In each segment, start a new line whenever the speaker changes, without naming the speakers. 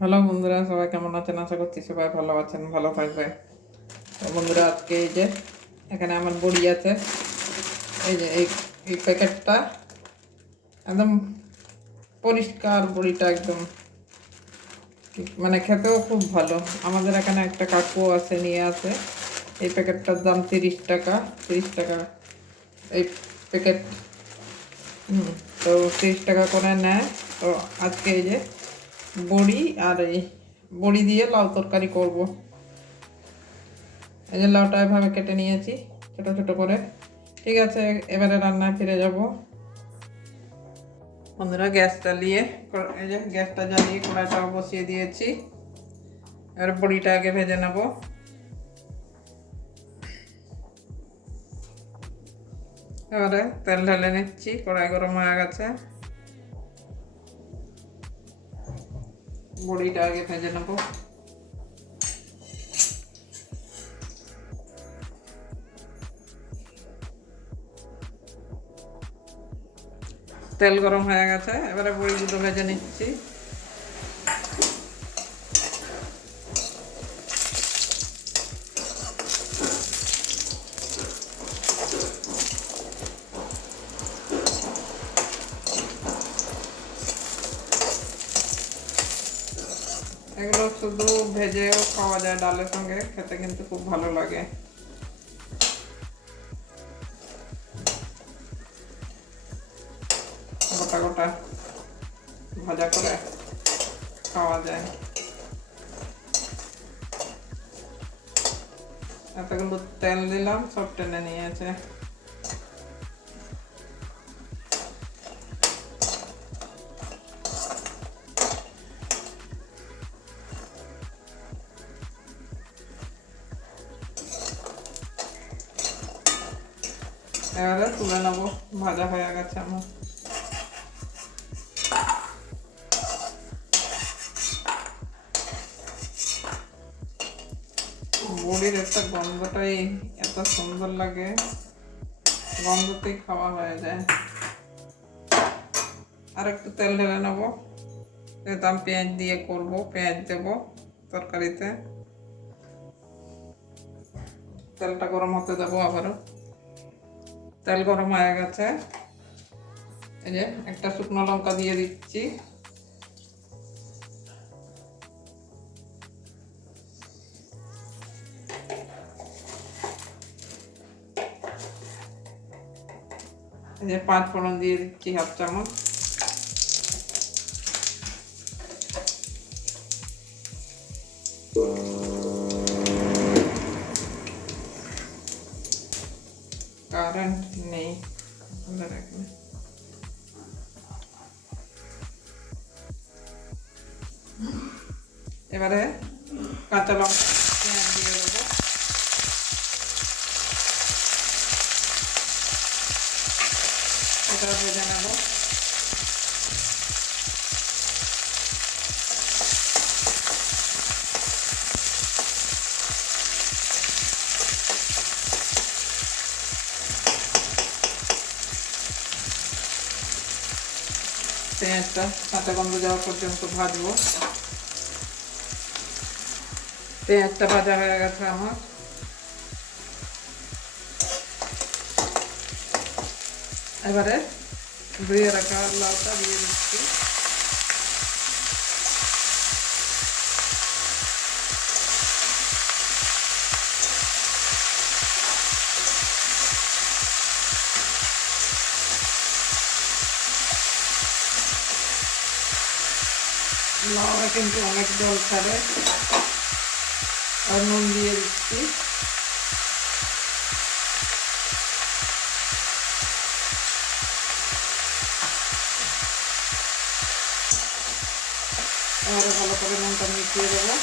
Hello বন্ধুরা, সবাই কেমন আছেন? আশা করছি সবাই ভালো আছেন, ভালো থাকবে তো বন্ধুরা, আজকে এই যে এখানে আমার বড়ি আছে। এই যে এই এই প্যাকেটটা একদম পরিষ্কার বড়িটা একদম। মানে খেতেও খুব ভালো। আমাদের এখানে একটা কাকু আছে, নিয়ে আছে। এই প্যাকেটটার দাম তিরিশ টাকা তিরিশ টাকা এই প্যাকেট। হুম, তো তিরিশ টাকা করে নেয়। তো আজকে এই যে বড়ি আর এই বড়ি দিয়ে লাউ তরকারি করব। এই যে লাউটা এভাবে কেটে নিয়েছি, ছোট ছোট করে। ঠিক আছে, এবারে রান্নায় ফিরে যাব। বন্ধুরা, গ্যাস জ্বালিয়ে, এই যে গ্যাসটা জ্বালিয়ে কড়াইটাও বসিয়ে দিয়েছি। এবার বড়িটা আগে ভেজে নেব। এবারে তেল ঢেলে নিচ্ছি, কড়াই গরম হয়ে গেছে। বড়িটা আগে ভেজে নেব। তেল গরম হয়ে গেছে এবারে বড়িগুলো ভেজে নিচ্ছি। এগুলো শুধু ভেজেও খাওয়া যায়, ডালের সঙ্গে খেতে কিন্তু খুব ভালো লাগে। গোটা গোটা ভাজা করে খাওয়া যায়। এতগুলো তেল দিলাম, সব টেনে নিয়েছে। এবারে তুলে নেব, ভাজা হয়ে গেছে আমার। বড়ির একটা গন্ধটাই এত সুন্দর লাগে, গন্ধতেই খাওয়া হয়ে যায়। আর একটু তেল ঢেলে নেব, যেহেতু আমি পেঁয়াজ দিয়ে করব, পেঁয়াজ দেব তরকারিতে। তেলটা গরম হতে দেবো আবারও। তেল গরম হয়ে গেছে। এই যে একটা শুকনো লঙ্কা দিয়ে দিচ্ছি। এই যে পাঁচ ফোড়ন দিয়ে দিচ্ছি হাফ চামচ। কারেন্ট এবারে কাঁচা লঙ্কা দিয়ে দেবো এটা ভেজে নেব। পেঁয়াজটা কাঁচা গন্ধ যাওয়া পর্যন্ত ভাজবো। পেঁয়াজটা ভাজা হয়ে গেছে আমার। এবারে ধুয়ে রাখা লাউটা, দিয়ে দিচ্ছি। লাউটা কিন্তু অনেক জল ছাড়ে। আর নুন দিয়ে দিচ্ছি। এবারে ভালো করে নুনটা মিশিয়ে দেবো।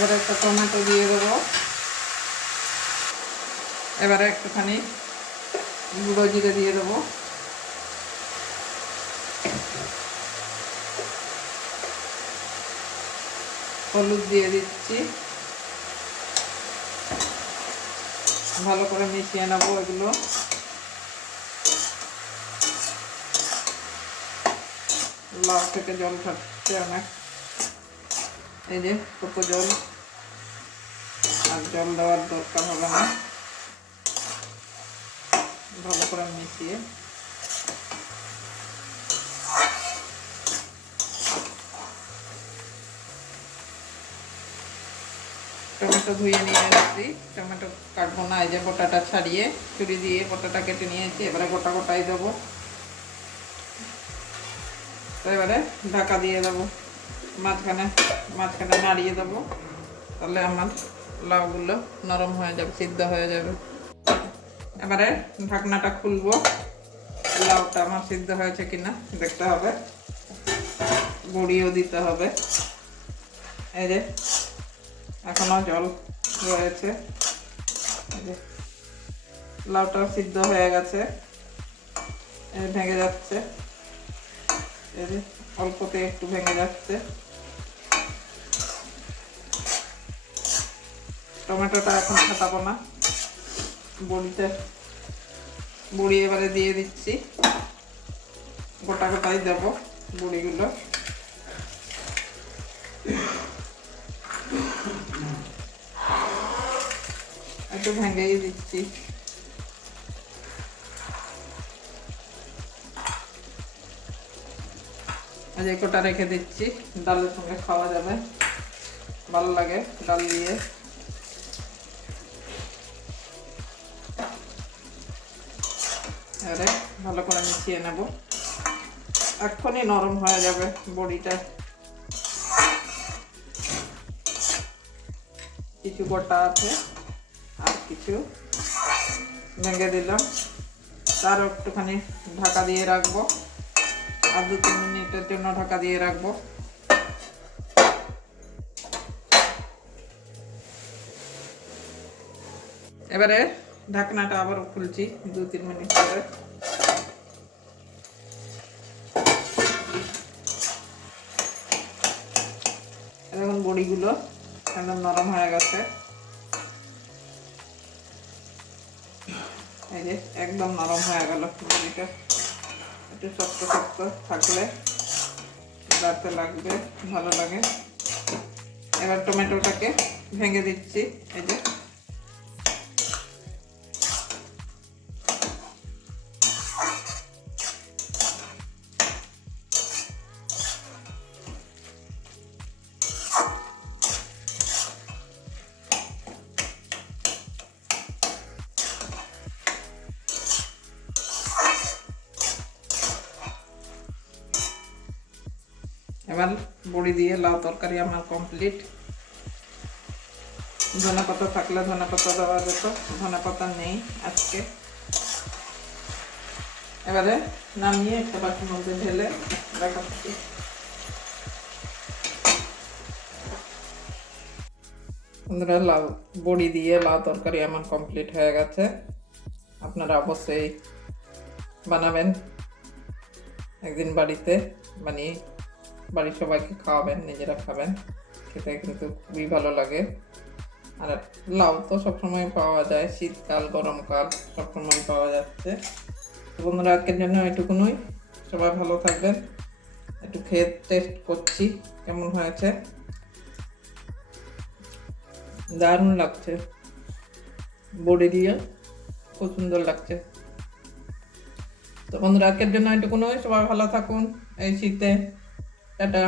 এবারে একটা টমেটো দিয়ে দেবো। এবারে একটুখানি গুঁড়ো জিরে দিয়ে দেবো। হলুদ দিয়ে দিচ্ছি। ভালো করে মিশিয়ে নেব এগুলো। লাউ থেকে জল থাকছে অনেক এই যে কত জল। আর জল দেওয়ার দরকার হবে না। ভালো করে মিশিয়ে। টমেটো ধুয়ে নিয়ে এসেছি। টমেটো কাটবো না, এই যে গোটাটা ছাড়িয়ে ছুরি দিয়ে গোটাটা কেটে নিয়েছি, এবারে গোটা গোটাই দেবো। এবারে ঢাকা দিয়ে দেবো। মাঝখানে মাঝখানে নাড়িয়ে দেবো। তাহলে আমার লাউগুলো নরম হয়ে যাবে, সিদ্ধ হয়ে যাবে। এবারে ঢাকনাটা খুলবো। লাউটা আমার সিদ্ধ হয়েছে কিনা দেখতে হবে। বড়িও দিতে হবে। এই যে, এখনও জল রয়েছে। লাউটা সিদ্ধ হয়ে গেছে। ভেঙে যাচ্ছে। এই যে, অল্পতে একটু ভেঙে যাচ্ছে। টমেটোটা এখন ফাটাবো না। বড়িতে বড়ি এবারে দিয়ে দিচ্ছি। গোটা গোটাই দেবো বড়িগুলো। একটু ভেঙেই দিচ্ছি। এই রেখে দিচ্ছি। ডালের সঙ্গে খাওয়া যাবে। ভালো লাগে ডাল দিয়ে। মিশিয়ে নেব। এক্ষুনি নরম হয়ে যাবে বড়িটা। কিছু গোটা আছে, আর কিছু ভেঙে দিলাম। তারও একটুখানি ঢাকা দিয়ে রাখব। আর দু তিন মিনিটের জন্য ঢাকা দিয়ে রাখব। এবারে ঢাকনাটা আবার খুলছি দু তিন মিনিট পরে এখন বড়িগুলো একদম নরম হয়ে গেছে। এই যে একদম নরম হয়ে গেল বড়িটা একটু শক্ত শক্ত থাকলে রাতে লাগবে, ভালো লাগে। এবার টমেটোটাকে ভেঙে দিচ্ছি, এই যে। এবার বড়ি দিয়ে, লাউ তরকারি আমার কমপ্লিট ধনে পাতা থাকলে ধনে পাতা দেওয়া যেত ধনে পাতা নেই আজকে। এবারে নামিয়ে একটা বাটির মধ্যে ঢেলে দেখাচ্ছি বন্ধুরা, লাউ, বড়ি দিয়ে লাউ তরকারি আমার কমপ্লিট হয়ে গেছে। আপনারা অবশ্যই বানাবেন। একদিন বাড়িতে বানিয়ে বাড়ির সবাইকে খাওয়াবেন, নিজেরা খাবেন। খেতে কিন্তু খুবই ভালো লাগে। আর লাউ তো সবসময় পাওয়া যায়, শীতকাল, গরমকাল সবসময় পাওয়া যাচ্ছে। বন্ধুরা, আজকের জন্য এটুকুনই। সবাই ভালো থাকবেন। একটু খেয়ে টেস্ট করছি, কেমন হয়েছে। দারুণ লাগছে। বড়ি দিয়ে খুব সুন্দর লাগছে। তো বন্ধুরা, আজকের জন্য এটুকুনই। সবাই ভালো থাকুন এই শীতে। കേട്ടോ?